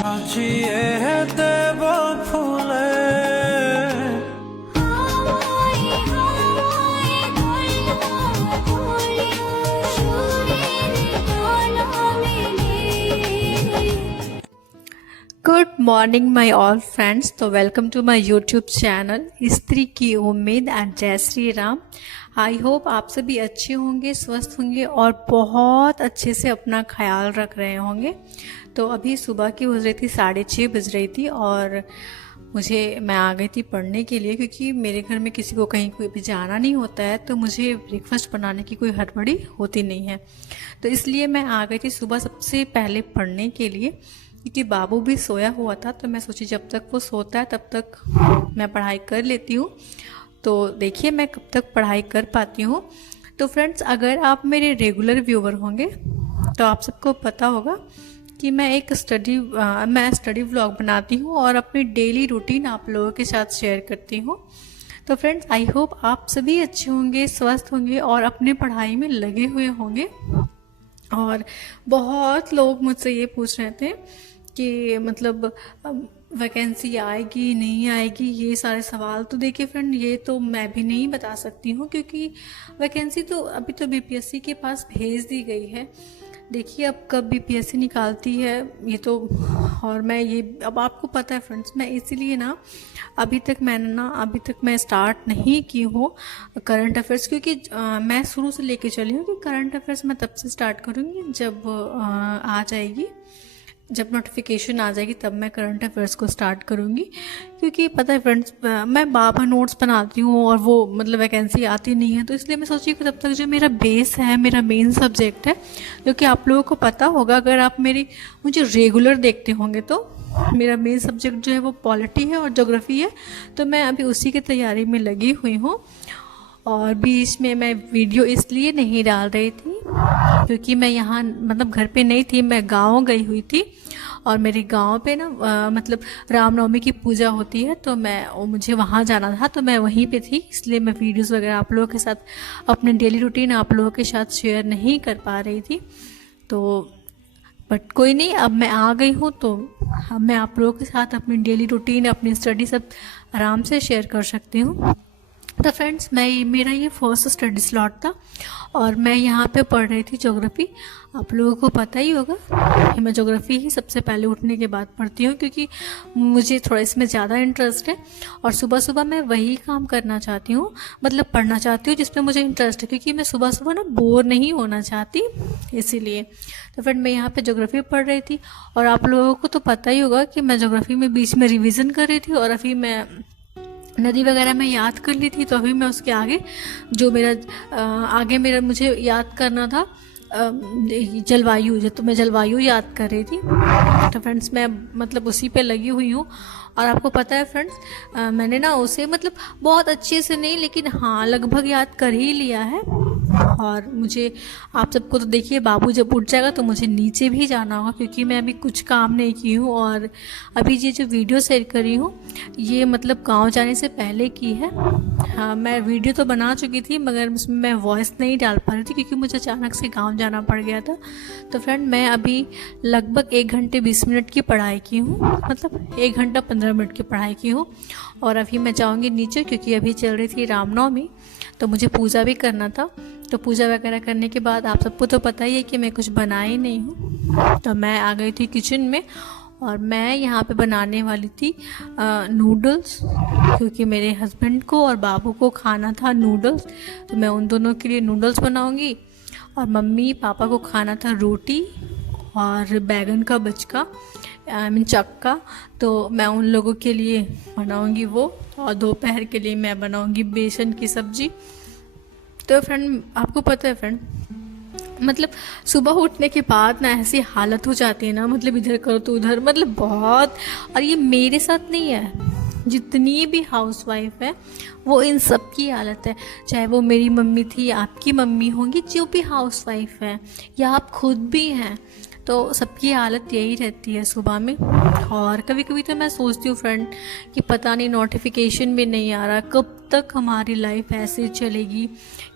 সাজিয়ে দেব ফুলে good morning my all friends. तो welcome to my YouTube channel स्त्री की उम्मीद एंड जय श्री राम। आई होप आप सभी अच्छे होंगे, स्वस्थ होंगे और बहुत अच्छे से अपना ख्याल रख रहे होंगे। तो अभी सुबह की बज रही थी 6:30 बज रही थी और मैं आ गई थी पढ़ने के लिए, क्योंकि मेरे घर में किसी को कहीं कोई भी जाना नहीं होता है, तो मुझे ब्रेकफास्ट बनाने की कोई हड़बड़ी होती नहीं है। तो इसलिए मैं आ गई थी सुबह सबसे पहले पढ़ने के लिए, क्योंकि बाबू भी सोया हुआ था। तो मैं सोची जब तक वो सोता है तब तक मैं पढ़ाई कर लेती हूँ। तो देखिए मैं कब तक पढ़ाई कर पाती हूँ। तो फ्रेंड्स, अगर आप मेरे रेगुलर व्यूवर होंगे तो आप सबको पता होगा कि मैं स्टडी व्लॉग बनाती हूँ और अपनी डेली रूटीन आप लोगों के साथ शेयर करती हूँ। तो फ्रेंड्स, आई होप आप सभी अच्छे होंगे, स्वस्थ होंगे और अपनी पढ़ाई में लगे हुए होंगे। और बहुत लोग मुझसे ये पूछ रहे थे कि मतलब वैकेंसी आएगी नहीं आएगी, ये सारे सवाल। तो देखिए फ्रेंड, ये तो मैं भी नहीं बता सकती हूँ, क्योंकि वैकेंसी तो अभी तो बीपीएससी के पास भेज दी गई है। देखिए अब कब बीपीएससी निकालती है ये तो, और मैं ये अब आपको पता है फ्रेंड्स, मैं इसीलिए अभी तक मैं स्टार्ट नहीं की हूँ करंट अफेयर्स, क्योंकि मैं शुरू से लेके चली हूँ कि करंट अफेयर्स मैं तब से स्टार्ट करूँगी जब नोटिफिकेशन आ जाएगी, तब मैं करंट अफेयर्स को स्टार्ट करूँगी। क्योंकि पता है फ्रेंड्स, मैं बाबा नोट्स बनाती हूँ और वो मतलब वैकेंसी आती नहीं है, तो इसलिए मैं सोची कि तब तक जो मेरा बेस है, मेरा मेन सब्जेक्ट है, जो कि आप लोगों को पता होगा अगर आप मुझे रेगुलर देखते होंगे, तो मेरा मेन सब्जेक्ट जो है वो पॉलिटी है और ज्योग्राफी है। तो मैं अभी उसी की तैयारी में लगी हुई हूँ। और बीच में मैं वीडियो इसलिए नहीं डाल रही थी क्योंकि मैं यहाँ मतलब घर पे नहीं थी, मैं गांव गई हुई थी। और मेरे गांव पे मतलब रामनवमी की पूजा होती है, तो मुझे वहाँ जाना था, तो मैं वहीं पे थी। इसलिए मैं वीडियोस वगैरह आप लोगों के साथ, अपने डेली रूटीन आप लोगों के साथ शेयर नहीं कर पा रही थी। तो बट कोई नहीं, अब मैं आ गई हूँ, तो अब मैं आप लोगों के साथ अपनी डेली रूटीन, अपनी स्टडी सब आराम से शेयर कर सकती हूँ। तो फ्रेंड्स, मेरा ये फर्स्ट स्टडी स्लॉट था और मैं यहाँ पे पढ़ रही थी ज्योग्राफी। आप लोगों को पता ही होगा कि मैं ज्योग्राफी ही सबसे पहले उठने के बाद पढ़ती हूँ, क्योंकि मुझे थोड़ा इसमें ज़्यादा इंटरेस्ट है और सुबह सुबह मैं वही काम करना चाहती हूँ, मतलब पढ़ना चाहती हूँ जिसमें मुझे इंटरेस्ट है, क्योंकि मैं सुबह सुबह बोर नहीं होना चाहती, इसीलिए। तो फ्रेंड, मैं यहाँ पे ज्योग्राफी पढ़ रही थी और आप लोगों को तो पता ही होगा कि मैं ज्योग्राफी में बीच में रिविज़न कर रही थी और अभी मैं नदी वगैरह मैं याद कर ली थी। तो अभी मैं उसके आगे मेरा मुझे याद करना था जलवायु, तो मैं जलवायु याद कर रही थी। तो फ्रेंड्स, मैं मतलब उसी पे लगी हुई हूँ। और आपको पता है फ्रेंड्स, मैंने उसे मतलब बहुत अच्छे से नहीं, लेकिन हाँ लगभग याद कर ही लिया है। और मुझे आप सबको तो देखिए, बाबू जब उठ जाएगा तो मुझे नीचे भी जाना होगा, क्योंकि मैं अभी कुछ काम नहीं की हूँ। और अभी ये जो वीडियो शेयर कर रही हूँ, ये मतलब गांव जाने से पहले की है। हाँ, मैं वीडियो तो बना चुकी थी, मगर उसमें मैं वॉइस नहीं डाल पा रही थी, क्योंकि मुझे अचानक से गाँव जाना पड़ गया था। तो फ्रेंड, मैं अभी लगभग 1 घंटे 20 मिनट की पढ़ाई की हूँ, मतलब 1 घंटा 15 मिनट की पढ़ाई की हूँ। और अभी मैं जाऊँगी नीचे, क्योंकि अभी चल रही थी रामनवमी, तो मुझे पूजा भी करना था। तो पूजा वगैरह करने के बाद आप सबको तो पता ही है कि मैं कुछ बनाई नहीं हूँ, तो मैं आ गई थी किचन में और मैं यहाँ पे बनाने वाली थी नूडल्स, क्योंकि मेरे हस्बैंड को और बाबू को खाना था नूडल्स। तो मैं उन दोनों के लिए नूडल्स बनाऊँगी और मम्मी पापा को खाना था रोटी और बैगन का बचका, चक्का। तो मैं उन लोगों के लिए बनाऊँगी वो, और दोपहर के लिए मैं बनाऊँगी बेसन की सब्ज़ी। तो फ्रेंड, आपको पता है फ्रेंड, मतलब सुबह उठने के बाद ऐसी हालत हो जाती है मतलब इधर करो तो उधर, मतलब बहुत। और ये मेरे साथ नहीं है, जितनी भी हाउसवाइफ है वो इन सब की हालत है। चाहे वो मेरी मम्मी थी, आपकी मम्मी होंगी, जो भी हाउसवाइफ है, या आप खुद भी हैं, तो सबकी हालत यही रहती है सुबह में। और कभी कभी तो मैं सोचती हूँ फ्रेंड कि पता नहीं नोटिफिकेशन भी नहीं आ रहा, कब तक हमारी लाइफ ऐसे चलेगी,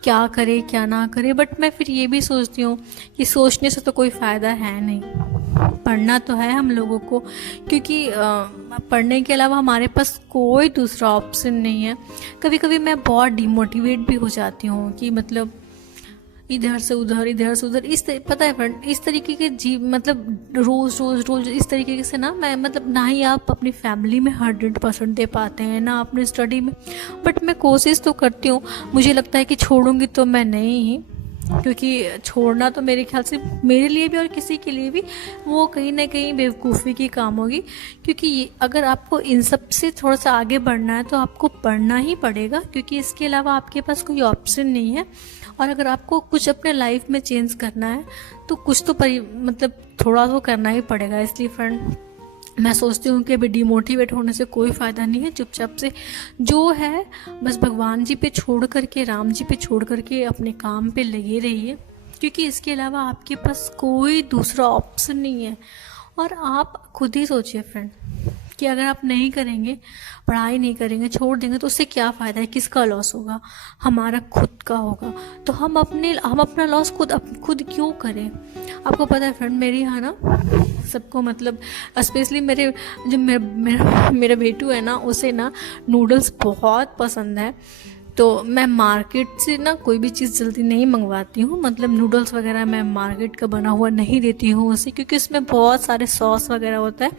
क्या करे क्या ना करे। बट मैं फिर ये भी सोचती हूँ कि सोचने से तो कोई फ़ायदा है नहीं, पढ़ना तो है हम लोगों को, क्योंकि पढ़ने के अलावा हमारे पास कोई दूसरा ऑप्शन नहीं है। कभी कभी मैं बहुत डिमोटिवेट भी हो जाती हूँ कि मतलब इधर से उधर इधर से उधर पता है फ्रेंड, इस तरीके के मतलब रोज़ रोज़ रोज़ इस तरीके से ना मैं मतलब ना ही आप अपनी फैमिली में 100% दे पाते हैं ना अपनी स्टडी में। बट मैं कोशिश तो करती हूँ, मुझे लगता है कि छोड़ूंगी तो मैं नहीं ही, क्योंकि छोड़ना तो मेरे ख्याल से मेरे लिए भी और किसी के लिए भी वो कहीं ना कहीं बेवकूफ़ी की काम होगी। क्योंकि अगर आपको इन सब से थोड़ा सा आगे बढ़ना है तो आपको पढ़ना ही पड़ेगा, क्योंकि इसके अलावा आपके पास कोई ऑप्शन नहीं है। और अगर आपको कुछ अपने लाइफ में चेंज करना है तो कुछ तो मतलब थोड़ा तो करना ही पड़ेगा। इसलिए फ्रेंड मैं सोचती हूँ कि अभी डिमोटिवेट होने से कोई फ़ायदा नहीं है, चुपचाप से जो है बस भगवान जी पे छोड़ करके, राम जी पे छोड़ करके अपने काम पे लगे रहिए, क्योंकि इसके अलावा आपके पास कोई दूसरा ऑप्शन नहीं है। और आप खुद ही सोचिए फ्रेंड कि अगर आप नहीं करेंगे, पढ़ाई नहीं करेंगे, छोड़ देंगे तो उससे क्या फ़ायदा है, किसका लॉस होगा, हमारा खुद का होगा। तो हम अपना लॉस खुद क्यों करें। आपको पता है फ्रेंड मेरी यहाँ ना सबको मतलब स्पेशली मेरा बेटू है ना, उसे ना नूडल्स बहुत पसंद है। तो मैं मार्केट से ना कोई भी चीज़ जल्दी नहीं मंगवाती हूँ, मतलब नूडल्स वगैरह मैं मार्केट का बना हुआ नहीं देती हूँ उसे, क्योंकि उसमें बहुत सारे सॉस वगैरह होता है।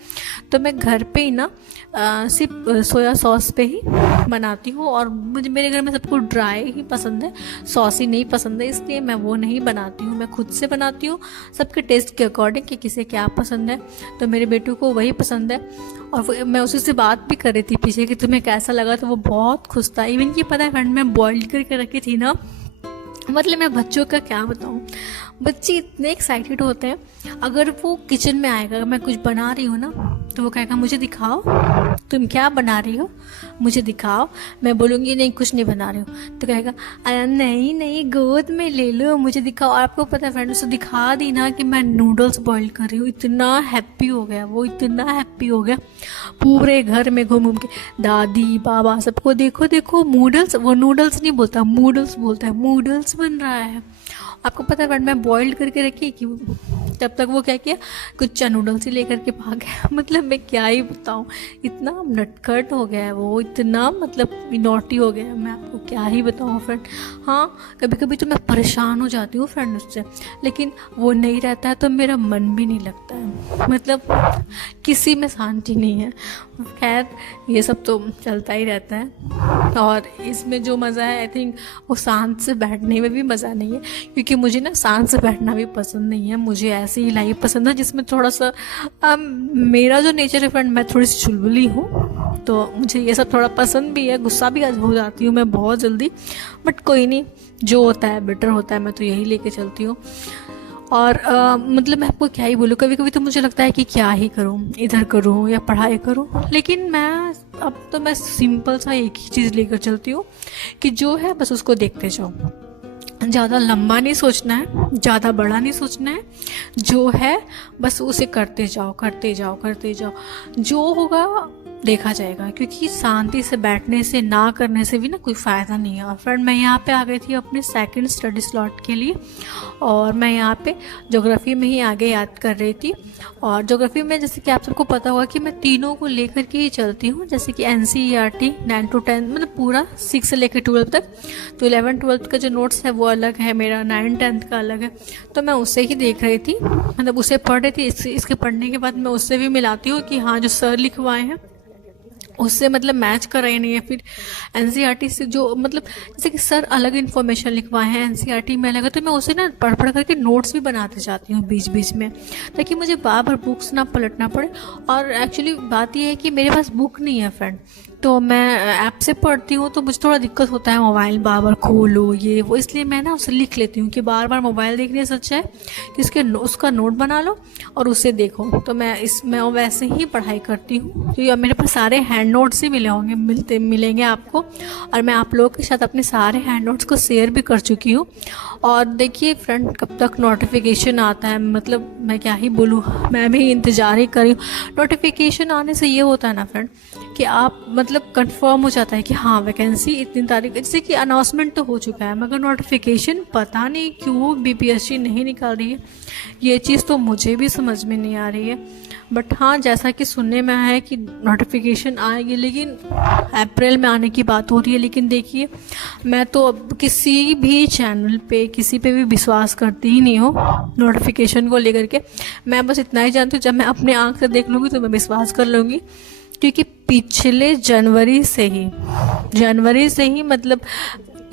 तो मैं घर पे ही ना सिर्फ सोया सॉस पे ही बनाती हूँ। और मेरे घर में सबको ड्राई ही पसंद है, सॉसी नहीं पसंद है, इसलिए मैं वो नहीं बनाती हूँ, मैं खुद से बनाती हूँ सबके टेस्ट के अकॉर्डिंग कि किसे क्या पसंद है। तो मेरे बेटू को वही पसंद है। और मैं उसी से बात भी कर रही थी पीछे कि तुम्हें कैसा लगा, तो वो बहुत खुश था। इवन कि पता है फ्रेंड मैं बॉइल करके रखी थी ना, मतलब मैं बच्चों का क्या बताऊँ, बच्चे इतने एक्साइटेड होते हैं। अगर वो किचन में आएगा, अगर मैं कुछ बना रही हूँ ना, तो वो कहेगा मुझे दिखाओ तुम क्या बना रही हो, मुझे दिखाओ। मैं बोलूँगी नहीं कुछ नहीं बना रही हूँ, तो कहेगा अरे नहीं नहीं गोद में ले लो, मुझे दिखाओ। और आपको पता है फ्रेंड उसे दिखा दी ना कि मैं नूडल्स बॉईल कर रही हूँ, इतना हैप्पी हो गया वो, इतना हैप्पी हो गया। पूरे घर में घूम घूम के दादी बाबा सबको देखो देखो नूडल्स, वो नूडल्स नहीं बोलता मूडल्स बोलता है, मूडल्स बन रहा है। आपको पता है फ्रेंड मैं बॉइल्ड करके रखी कि तब तक वो क्या किया, कुछ नूडल्स ही लेकर के भाग गया। मतलब मैं क्या ही बताऊँ, इतना नटखट हो गया है वो, इतना मतलब नॉटी हो गया है, मैं आपको क्या ही बताऊँ फ्रेंड। हाँ कभी कभी तो मैं परेशान हो जाती हूँ फ्रेंड उससे, लेकिन वो नहीं रहता है तो मेरा मन भी नहीं लगता है, मतलब किसी में शांति नहीं है। खैर ये सब तो चलता ही रहता है। और इसमें जो मज़ा है आई थिंक वो शांत से बैठने में भी मज़ा नहीं है, क्योंकि मुझे ना शांत से बैठना भी पसंद नहीं है। मुझे ऐसी ही लाइफ पसंद है जिसमें थोड़ा सा मेरा जो नेचर है फ्रेंड, मैं थोड़ी सी चुलबुली हूँ, तो मुझे ये सब थोड़ा पसंद भी है। गुस्सा भी हो जाती हूँ मैं बहुत जल्दी, बट कोई नहीं, जो होता है बेटर होता है, मैं तो यही लेके चलती हूँ। और मतलब मैं आपको क्या ही बोलूँ, कभी कभी तो मुझे लगता है कि क्या ही करूँ, इधर करूँ या पढ़ाई करूँ, लेकिन अब तो मैं सिंपल सा एक ही चीज़ लेकर चलती हूँ कि जो है बस उसको देखते जाओ। ज़्यादा लंबा नहीं सोचना है, ज़्यादा बड़ा नहीं सोचना है, जो है बस उसे करते जाओ करते जाओ करते जाओ, जो होगा देखा जाएगा। क्योंकि शांति से बैठने से, ना करने से भी ना कोई फ़ायदा नहीं है। और फ्रेंड मैं यहाँ पे आ गई थी अपने सेकंड स्टडी स्लॉट के लिए, और मैं यहाँ पे ज्योग्राफी में ही आगे याद कर रही थी। और ज्योग्राफी में जैसे कि आप सबको पता होगा कि मैं तीनों को लेकर के ही चलती हूँ, जैसे कि NCERT 9 to 10 मतलब पूरा 6 से लेकर 12 तक। तो 11-12 का जो नोट्स है वो अलग है, मेरा 9-10 का अलग है। तो मैं उससे ही देख रही थी, मतलब उसे पढ़ रही थी। इसके पढ़ने के बाद मैं उससे भी मिलाती हूँ कि हाँ जो सर लिखवाए हैं उससे मतलब मैच कर रहे नहीं है। फिर NCERT से जो मतलब जैसे कि सर अलग इन्फॉर्मेशन लिखवाए हैं, NCERT में अलग है, तो मैं उसे ना पढ़ करके नोट्स भी बनाते जाती हूँ बीच बीच में, ताकि मुझे बार बार बुक्स ना पलटना पड़े। और एक्चुअली बात यह है कि मेरे पास बुक नहीं है फ्रेंड, तो मैं ऐप से पढ़ती हूँ, तो मुझे थोड़ा दिक्कत होता है, मोबाइल बार बार खोलो ये वो, इसलिए मैं ना उसे लिख लेती हूँ कि बार बार मोबाइल देखने से अच्छा है कि उसका नोट बना लो और उसे देखो। तो मैं वैसे ही पढ़ाई करती हूँ, तो मेरे पास सारे हैंड नोट्स ही मिलेंगे आपको। और मैं आप लोगों के साथ अपने सारे हैंड नोट्स को शेयर भी कर चुकी हूँ। और देखिए फ्रेंड, कब तक नोटिफिकेशन आता है, मतलब मैं क्या ही बोलूँ, मैं भी इंतज़ार ही कर रही हूँ। नोटिफिकेशन आने से ये होता है ना फ्रेंड कि आप मतलब कंफर्म हो जाता है कि हाँ वैकेंसी इतनी तारीख, जैसे कि अनाउंसमेंट तो हो चुका है मगर नोटिफिकेशन पता नहीं क्यों बीपीएससी नहीं निकाल रही है। ये चीज़ तो मुझे भी समझ में नहीं आ रही है। बट हाँ, जैसा कि सुनने में आया है कि नोटिफिकेशन आएगी, लेकिन अप्रैल में आने की बात हो रही है। लेकिन देखिए, मैं तो अब किसी भी चैनल पे किसी पे भी विश्वास करती ही नहीं हूँ नोटिफिकेशन को लेकर के। मैं बस इतना ही जानती हूँ, जब मैं अपने आँख से देख लूँगी तो मैं विश्वास कर लूँगी। क्योंकि पिछले जनवरी से ही मतलब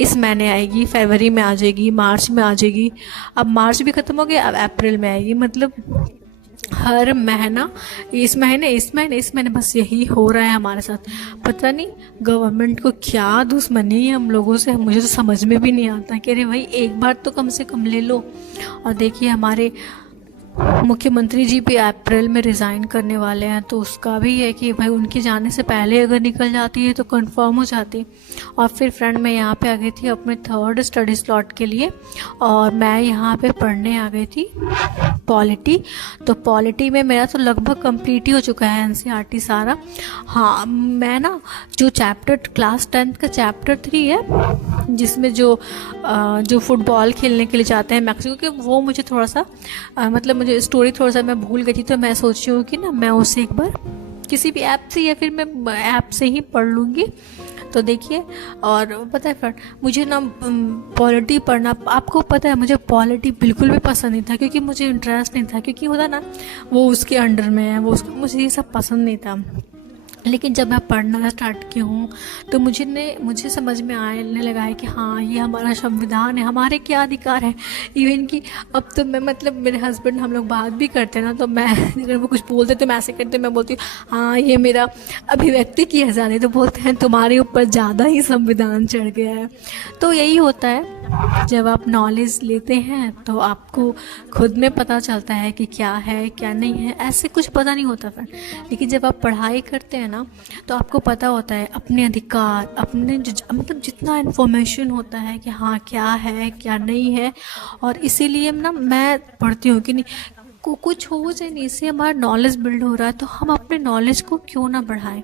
इस महीने आएगी, फरवरी में आ जाएगी, मार्च में आ जाएगी, अब मार्च भी ख़त्म हो गया, अब अप्रैल में आएगी। मतलब हर महीना, इस महीने बस यही हो रहा है हमारे साथ। पता नहीं गवर्नमेंट को क्या दुश्मनी है हम लोगों से, मुझे तो समझ में भी नहीं आता कि अरे भाई एक बार तो कम से कम ले लो। और देखिए हमारे मुख्यमंत्री जी भी अप्रैल में रिज़ाइन करने वाले हैं, तो उसका भी है कि भाई उनके जाने से पहले अगर निकल जाती है तो कंफर्म हो जाती। और फिर फ्रेंड, मैं यहाँ पे आ गई थी अपने 3rd स्टडी स्लॉट के लिए, और मैं यहाँ पे पढ़ने आ गई थी पॉलिटी। तो पॉलिटी में मेरा तो लगभग कंप्लीट ही हो चुका है एनसीईआरटी सारा। हाँ, मैं ना जो चैप्टर क्लास 10th का चैप्टर 3 है, जिसमें जो फुटबॉल खेलने के लिए जाते हैं मैक्सिको के, वो मुझे थोड़ा सा मतलब मुझे स्टोरी थोड़ा सा मैं भूल गई थी। तो मैं सोच रही हूँ कि ना मैं उसे एक बार किसी भी ऐप से या फिर मैं ऐप से ही पढ़ लूँगी। तो देखिए, और पता है फ्रेंड, मुझे ना पॉलिटी पढ़ना, आपको पता है मुझे पॉलिटी बिल्कुल भी पसंद नहीं था, क्योंकि मुझे इंटरेस्ट नहीं था, क्योंकि होता ना वो उसके अंडर में है, वो मुझे ये सब पसंद नहीं था। लेकिन जब मैं पढ़ना स्टार्ट की हूँ तो मुझे समझ में आने लगा है कि हाँ, ये हमारा संविधान है, हमारे क्या अधिकार है। इवन कि अब तो मैं मतलब मेरे हस्बैंड, हम लोग बात भी करते हैं ना, तो मैं अगर वो कुछ बोलते तो मैं ऐसे करते, मैं बोलती हूँ हाँ ये मेरा अभिव्यक्ति की आज़ादी, तो बोलते हैं तुम्हारे ऊपर ज़्यादा ही संविधान चढ़ गया है। तो यही होता है, जब आप नॉलेज लेते हैं तो आपको खुद में पता चलता है कि क्या है क्या नहीं है। ऐसे कुछ पता नहीं होता फ्रेंड, लेकिन जब आप पढ़ाई करते हैं ना तो आपको पता होता है अपने अधिकार, अपने मतलब जितना इन्फॉर्मेशन होता है कि हाँ क्या है क्या नहीं है। और इसीलिए ना मैं पढ़ती हूँ कि नहीं, कुछ हो जाए नहीं, इससे हमारा नॉलेज बिल्ड हो रहा है, तो हम अपने नॉलेज को क्यों ना बढ़ाएं।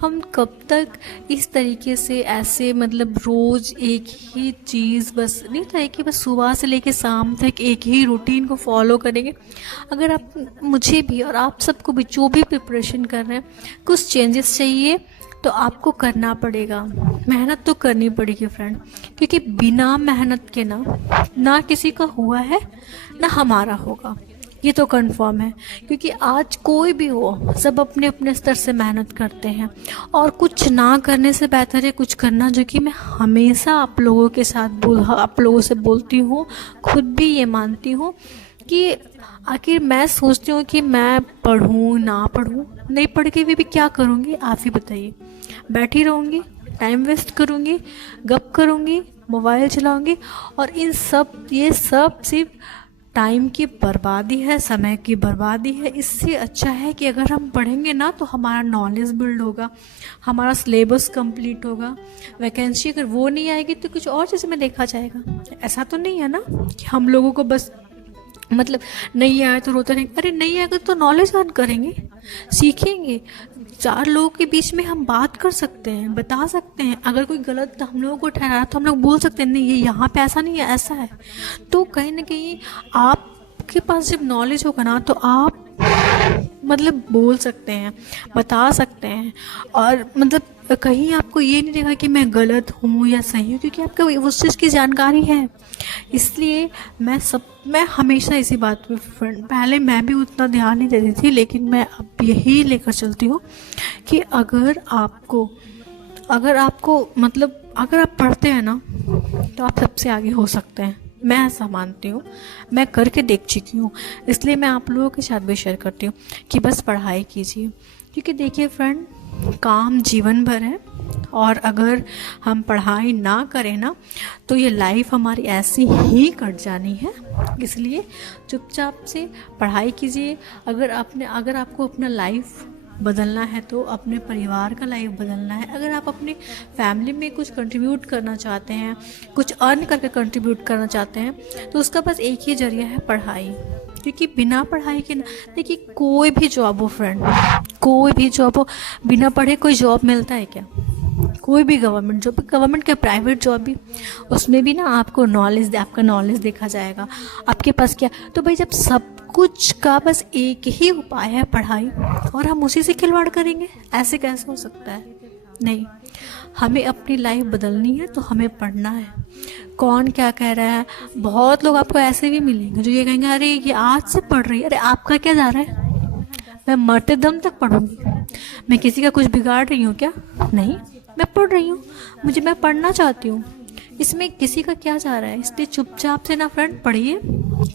हम कब तक इस तरीके से ऐसे मतलब रोज़ एक ही चीज़, बस नहीं था कि बस सुबह से लेके शाम तक एक ही रूटीन को फॉलो करेंगे। अगर आप, मुझे भी और आप सबको भी जो भी प्रिपरेशन कर रहे हैं, कुछ चेंजेस चाहिए तो आपको करना पड़ेगा, मेहनत तो करनी पड़ेगी फ्रेंड। क्योंकि बिना मेहनत के ना किसी का हुआ है ना हमारा होगा, ये तो कंफर्म है। क्योंकि आज कोई भी हो, सब अपने अपने स्तर से मेहनत करते हैं, और कुछ ना करने से बेहतर है कुछ करना, जो कि मैं हमेशा आप लोगों के साथ आप लोगों से बोलती हूँ, खुद भी ये मानती हूँ कि आखिर मैं सोचती हूँ कि मैं पढ़ूँ ना पढ़ूँ, नहीं पढ़ के भी क्या करूँगी, आप ही बताइए। बैठी रहूँगी, टाइम वेस्ट करूँगी, गप करूँगी, मोबाइल चलाऊँगी, और ये सब सिर्फ टाइम की बर्बादी है, समय की बर्बादी है। इससे अच्छा है कि अगर हम पढ़ेंगे ना तो हमारा नॉलेज बिल्ड होगा, हमारा सिलेबस कंप्लीट होगा। वैकेंसी अगर वो नहीं आएगी तो कुछ और चीज़ में देखा जाएगा। ऐसा तो नहीं है ना कि हम लोगों को बस मतलब नहीं आया तो रोते रहेंगे। अरे नहीं आएगा तो नॉलेज अर्न करेंगे, सीखेंगे। 4 लोगों के बीच में हम बात कर सकते हैं, बता सकते हैं। अगर कोई गलत हम लोगों को ठहरा तो हम लोग बोल सकते हैं नहीं ये यहाँ पे ऐसा नहीं है, ऐसा है। तो कहीं ना कहीं आपके पास जब नॉलेज होगा ना तो आप मतलब बोल सकते हैं, बता सकते हैं, और मतलब कहीं आपको ये नहीं देगा कि मैं गलत हूँ या सही हूँ, क्योंकि आपको उस चीज़ की जानकारी है। इसलिए मैं हमेशा इसी बात पे पहले मैं भी उतना ध्यान नहीं देती थी, लेकिन मैं अब यही लेकर चलती हूँ कि अगर आपको मतलब अगर आप पढ़ते हैं ना तो आप सबसे आगे हो सकते हैं। मैं ऐसा मानती हूँ, मैं करके देख चुकी हूँ, इसलिए मैं आप लोगों के साथ भी शेयर करती हूँ कि बस पढ़ाई कीजिए। क्योंकि देखिए फ्रेंड, काम जीवन भर है, और अगर हम पढ़ाई ना करें ना तो ये लाइफ हमारी ऐसी ही कट जानी है। इसलिए चुपचाप से पढ़ाई कीजिए। अगर आपको अपना लाइफ बदलना है तो अपने परिवार का लाइफ बदलना है। अगर आप अपनी फैमिली में कुछ कंट्रीब्यूट करना चाहते हैं, कुछ अर्न करके कंट्रीब्यूट करना चाहते हैं, तो उसका बस एक ही जरिया है, पढ़ाई। क्योंकि बिना पढ़ाई के ना, देखिए कोई भी जॉब हो फ्रेंड, कोई भी जॉब हो, बिना पढ़े कोई जॉब मिलता है क्या? कोई भी गवर्नमेंट जॉब, गवर्नमेंट के प्राइवेट जॉब भी, उसमें भी ना आपको नॉलेज, आपका नॉलेज देखा जाएगा, आपके पास क्या। तो भाई जब सब कुछ का बस एक ही उपाय है पढ़ाई, और हम उसी से खिलवाड़ करेंगे, ऐसे कैसे हो सकता है? नहीं, हमें अपनी लाइफ बदलनी है तो हमें पढ़ना है। कौन क्या कह रहा है, बहुत लोग आपको ऐसे भी मिलेंगे जो ये कहेंगे अरे ये आज से पढ़ रही है, अरे आपका क्या जा रहा है? मैं मरते दम तक पढ़ूंगी, मैं किसी का कुछ बिगाड़ रही हूँ क्या? नहीं, मैं पढ़ रही हूँ, मैं पढ़ना चाहती हूँ, इसमें किसी का क्या जा रहा है? इसलिए चुपचाप से ना फ्रेंड पढ़िए।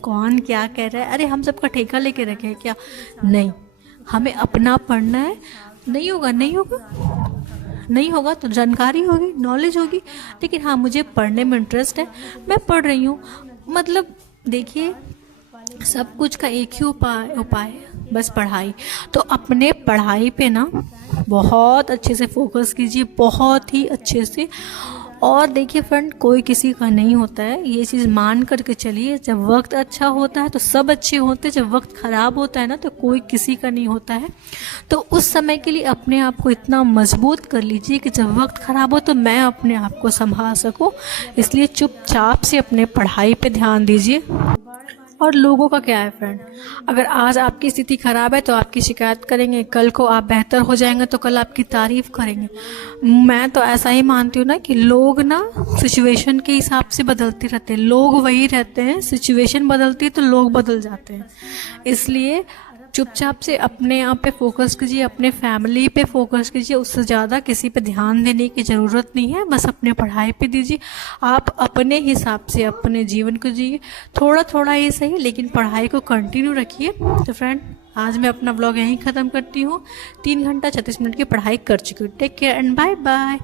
कौन क्या कह रहा है, अरे हम सबका ठेका लेके रखे हैं क्या? नहीं, हमें अपना पढ़ना है। नहीं होगा, नहीं होगा तो जानकारी होगी, नॉलेज होगी, लेकिन हाँ मुझे पढ़ने में इंटरेस्ट है, मैं पढ़ रही हूँ। मतलब देखिए, सब कुछ का एक ही उपाय है, बस पढ़ाई। तो अपने पढ़ाई पे ना बहुत अच्छे से फोकस कीजिए, बहुत ही अच्छे से। और देखिए फ्रेंड, कोई किसी का नहीं होता है, ये चीज़ मान करके चलिए। जब वक्त अच्छा होता है तो सब अच्छे होते हैं, जब वक्त ख़राब होता है ना तो कोई किसी का नहीं होता है। तो उस समय के लिए अपने आप को इतना मजबूत कर लीजिए कि जब वक्त ख़राब हो तो मैं अपने आप को संभाल सकूं। इसलिए चुपचाप से अपने पढ़ाई पे ध्यान दीजिए। और लोगों का क्या है फ्रेंड, अगर आज आपकी स्थिति ख़राब है तो आपकी शिकायत करेंगे, कल को आप बेहतर हो जाएंगे तो कल आपकी तारीफ़ करेंगे। मैं तो ऐसा ही मानती हूँ ना कि लोग ना सिचुएशन के हिसाब से बदलते रहते हैं, लोग वही रहते हैं, सिचुएशन बदलती है तो लोग बदल जाते हैं। इसलिए चुपचाप से अपने आप पे फोकस कीजिए, अपने फैमिली पे फोकस कीजिए, उससे ज़्यादा किसी पे ध्यान देने की ज़रूरत नहीं है। बस अपने पढ़ाई पे दीजिए, आप अपने हिसाब से अपने जीवन को जिए, थोड़ा थोड़ा ही सही, लेकिन पढ़ाई को कंटिन्यू रखिए। तो फ्रेंड, आज मैं अपना ब्लॉग यहीं ख़त्म करती हूँ। 3 घंटा 36 मिनट की पढ़ाई कर चुकी हूँ। Take care and bye bye.